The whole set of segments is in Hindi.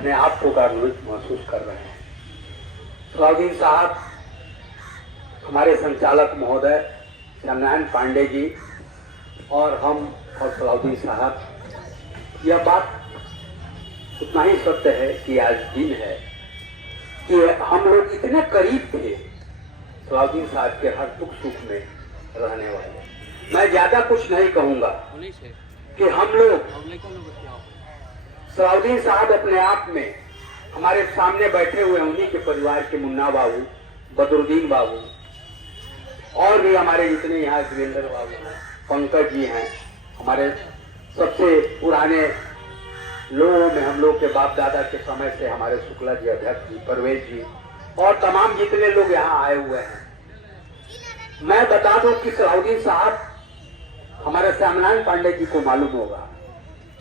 अपने आप को गर्वित महसूस कर रहे हैं। सलाउद्दीन साहब, हमारे संचालक महोदय श्यामनारायण पांडे जी और हम और सलाउद्दीन साहब, यह बात उतना ही सत्य है कि आज दिन है कि हम लोग इतने करीब थे सलाउद्दीन साहब के हर दुख सुख में रहने वाले। मैं ज्यादा कुछ नहीं कहूंगा कि हम लोग सलाउद्दीन साहब अपने आप में हमारे सामने बैठे हुए उन्हीं के परिवार के मुन्ना बाबू, बदरुद्दीन बाबू और भी हमारे जितने यहाँ वीरेंद्र बाबू, पंकज जी हैं, हमारे सबसे पुराने लोगों में हम लोग के बाप दादा के समय से हमारे शुक्ला जी, अध्यक्ष जी, परवेज जी और तमाम जितने लोग यहाँ आए हुए हैं। मैं बता दूं कि सलाउद्दीन साहब, हमारे श्यामनारायण पांडे जी को मालूम होगा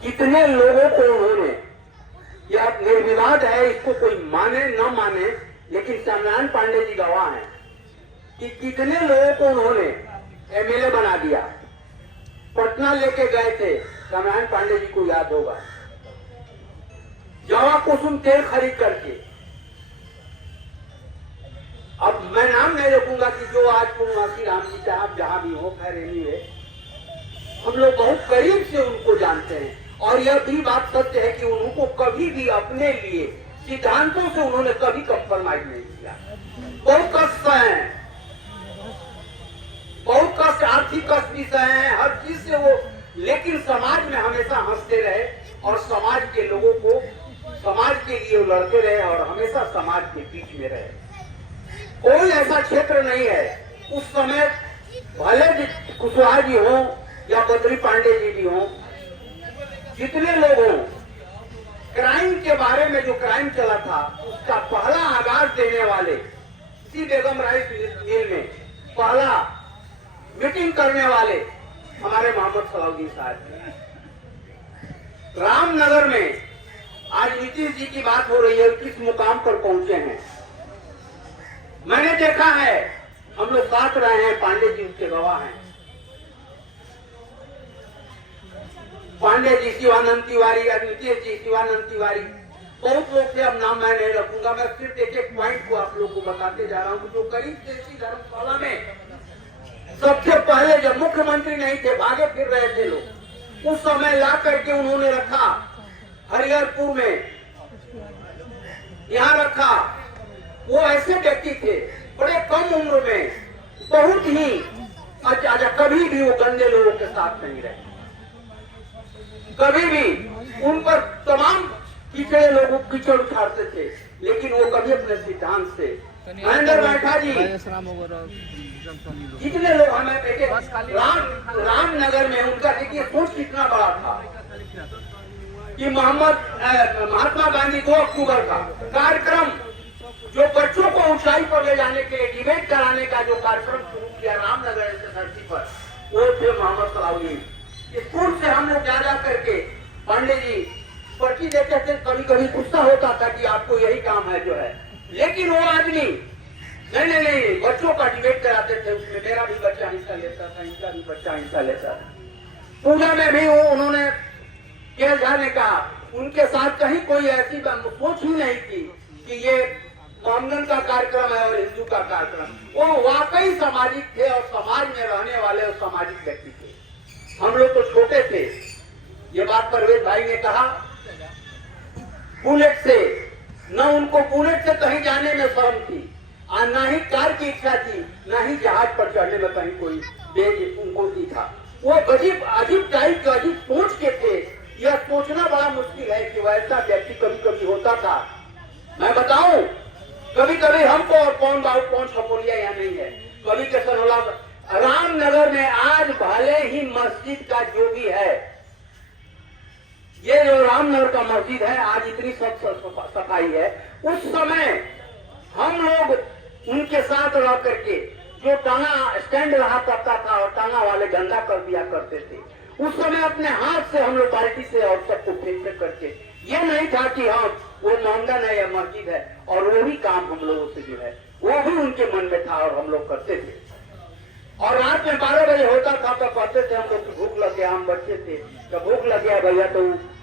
कितने लोगों को उन्होंने, यह निर्विवाद है, इसको कोई माने न माने, लेकिन श्यामनारायण पांडे जी गवाह हैं कि कितने लोगों को उन्होंने एमएलए बना दिया। पटना लेके गए थे, श्यामनारायण पांडे जी को याद होगा, जवा कुसुम तेल खरीद करके। अब मैं नाम नहीं रखूंगा कि जो आज पूर्णवासी राम जी साहब जहां भी हो, खैर एनीवे हम लोग बहुत करीब से उनको जानते हैं और यह भी बात सत्य है कि उनको कभी भी अपने लिए सिद्धांतों से उन्होंने कभी कंप्रोमाइज नहीं किया। बहुत कष्ट है, बहुत कष्ट, आर्थिक कष्ट भी सहे हैं, हर चीज से वो, लेकिन समाज में हमेशा हंसते रहे और समाज के लोगों को, समाज के लिए लड़ते रहे और हमेशा समाज के बीच में रहे। कोई ऐसा क्षेत्र नहीं है उस समय, भले कुशवाहा जी हो या बद्री पांडे जी भी हो, जितने लोग हों, क्राइम के बारे में जो क्राइम चला था उसका पहला आगाज देने वाले सी बेगम राइस मिल में पहला मीटिंग करने वाले हमारे मोहम्मद सलाउद्दीन साहब। रामनगर में आज नीतीश जी की बात हो रही है, किस मुकाम पर पहुंचे हैं मैंने देखा है। हम लोग साथ रहे हैं, पांडे जी उसके गवाह हैं। पांडे जी, शिवानंद तिवारी, नीतीश जी, शिवानंद तिवारी, बहुत लोग थे, अब नाम मैं नहीं रखूंगा। मैं सिर्फ एक एक पॉइंट को आप लोग को बताते जा रहा हूँ। जो करीब से इसी धर्मशाला में सबसे पहले जब मुख्यमंत्री नहीं थे, भागे फिर रहे थे लोग, उस समय ला करके उन्होंने रखा हरिहरपुर में, यहाँ रखा। वो ऐसे व्यक्ति थे बड़े कम उम्र में, बहुत ही अच्छा, कभी भी वो गंदे लोगों के साथ नहीं रहे, कभी भी उन पर तमाम कीचड़े लोग कीचड़ उठाते थे, लेकिन वो कभी अपने सिद्धांत से। महेंद्र बैठा जी, जितने लोग हमें देखे, रामनगर में उनका देखिए सोच कितना बड़ा था कि महात्मा गांधी 2 अक्टूबर का कार्यक्रम, जो बच्चों को ऊंचाई पर ले जाने के लिए डिबेट कराने का जो कार्यक्रम शुरू किया रामनगर से धरती पर, वो थे मोहम्मद सलाउद्दीन। स्कूल से हम लोग जा करके पांडे जी पर्ची देते थे, कभी कभी गुस्सा होता था कि आपको यही काम है जो है, लेकिन वो आदमी नहीं, बच्चों का डिबेट कराते थे। उसमें मेरा भी बच्चा हिस्सा लेता था, इनका भी बच्चा हिस्सा लेता था। पूजा में भी वो उन्होंने क्या जाने का, उनके साथ कहीं कोई ऐसी सोच ही नहीं थी कि ये ब्राह्मण का कार्यक्रम है और हिंदू का कार्यक्रम। वो वाकई सामाजिक थे और समाज में रहने वाले और सामाजिक व्यक्ति थे। हम लोग तो छोटे थे, ये बात परवेज भाई ने कहा, बुलेट से न उनको बुलेट से कहीं जाने में शर्म थी और न ही कार की इच्छा थी, न ही जहाज पर चढ़ने में कहीं कोई बेज उनको थी था। वो अजीब टाइप के, अजीब सोच के थे। यह सोचना बड़ा मुश्किल है कि वैसा व्यक्ति कभी कभी होता था। मैं बताऊं, कभी कभी हमको और कौन बाबू कौन छपोलिया यहाँ नहीं है, कभी कैसा होला रामनगर में आज भले ही मस्जिद का जो भी है, ये जो रामनगर का मस्जिद है आज इतनी सफाई है, उस समय हम लोग उनके साथ रह करके जो टांगा स्टैंड रहा करता था और टांगा वाले गंदा कर दिया करते थे, उस समय अपने हाथ से हम लोग बाल्टी से और सबको फेंक करके, ये नहीं था कि हाँ वो मोहम्मदन है या मस्जिद है, और वो भी काम हम लोगों से जो है वो भी उनके मन में था और हम लोग करते थे। और रात में 12 बजे होता था तो कहते थे हम लोग की भूख लग गया, हम बच्चे थे तो भूख लग गया भैया, तो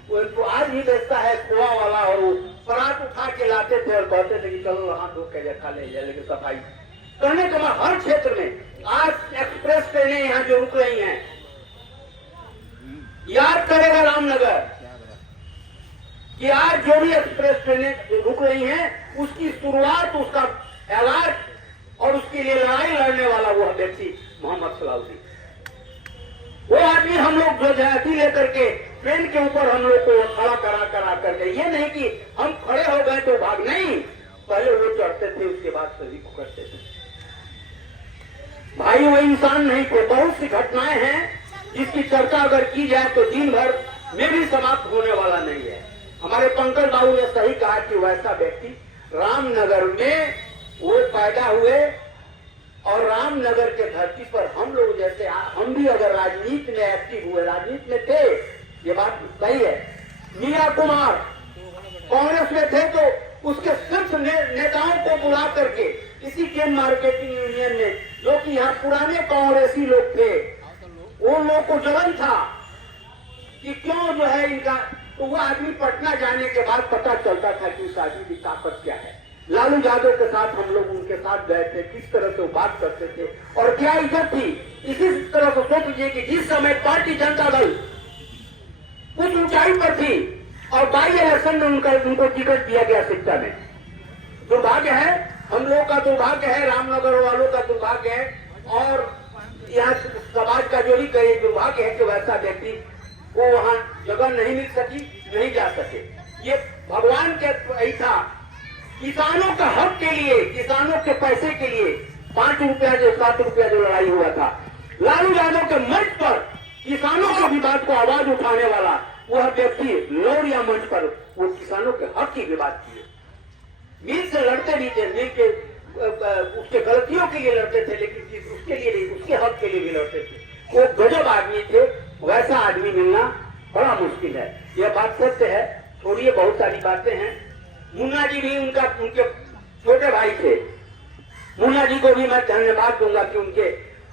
वो आज भी बेचता है खोआ वाला और वो परात उठा के लाते थे और कहते थे कि चलो हाथ धो के खा ले जाए, लेकिन सफाई करने का हर क्षेत्र में। आज एक्सप्रेस ट्रेनें यहाँ जो रुक रही हैं, याद करेगा रामनगर कि आज जो भी एक्सप्रेस ट्रेनें रुक रही हैं, उसकी शुरुआत, उसका आगाज और उसके लिए लड़ाई लड़ने वाला वो व्यक्ति मोहम्मद सलाउद्दीन। वो आदमी हम लोग जो जाति लेकर के ट्रेन के ऊपर हम लोग को खड़ा करा करके, ये नहीं कि हम खड़े हो गए तो भाग, नहीं, पहले वो चढ़ते थे, उसके बाद सभी को करते थे। भाई वो इंसान नहीं थे। बहुत सी घटनाएं हैं जिसकी चर्चा अगर की जाए तो दिन भर में भी समाप्त होने वाला नहीं है। हमारे पंकज बाबू ने सही कहा कि वैसा व्यक्ति रामनगर में वो पैदा हुए और रामनगर के धरती पर हम लोग जैसे हम भी अगर राजनीति में एक्टिव हुए, राजनीति में थे, ये बात सही है। मीरा कुमार कांग्रेस में थे तो उसके सिर्फ नेताओं को बुला करके इसी केन मार्केटिंग यूनियन में, जो कि यहाँ पुराने कांग्रेसी लोग थे, उन लोगों को जलन था कि क्यों जो है इनका, तो वो आदमी पटना जाने के बाद पता चलता था कि उस आदमी की ताकत क्या है। लालू यादव के साथ हम लोग उनके साथ गए थे, किस तरह से वो बात करते थे और क्या इज्जत थी। इसी तरह से सोच लीजिए कि जिस समय पार्टी जनता दल कुछ ऊंचाई पर थी और बाई इलेक्शन में उनको टिकट दिया गया शिक्षा में, दुर्भाग्य है, हम लोग का दुर्भाग्य है, रामनगर वालों का दुर्भाग्य है और यहाँ समाज का जो भी कहे दुर्भाग्य है कि वैसा व्यक्ति को वहाँ जगह नहीं मिल सकी, नहीं जा सके। ये भगवान के यही था। किसानों का हक के लिए, किसानों के पैसे के लिए 5 रुपया जो 7 रुपया जो लड़ाई हुआ था, लालू यादव के मंच पर किसानों के विवाद को आवाज उठाने वाला वह व्यक्ति लौरिया मंच पर वो किसानों के हक की विवाद किए। मिल से लड़ते भी थे, मिल के उसके गलतियों के लिए लड़ते थे, लेकिन उसके लिए नहीं, उसके हक के लिए भी लड़ते थे। वो गजब आदमी थे, वैसा आदमी मिलना बड़ा मुश्किल है, यह बात सत्य है। छोड़िए, बहुत सारी बातें हैं। मुन्ना जी भी उनके छोटे भाई थे। मुन्ना जी को भी मैं धन्यवाद दूंगा कि उनके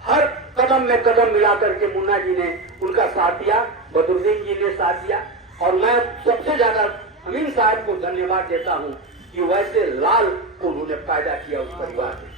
हर कदम में कदम मिला करके मुन्ना जी ने उनका साथ दिया, बदरुद्दीन जी ने साथ दिया। और मैं सबसे ज्यादा अमीन साहब को धन्यवाद देता हूँ कि वैसे लाल को उन्होंने पैदा किया उस परिवार में।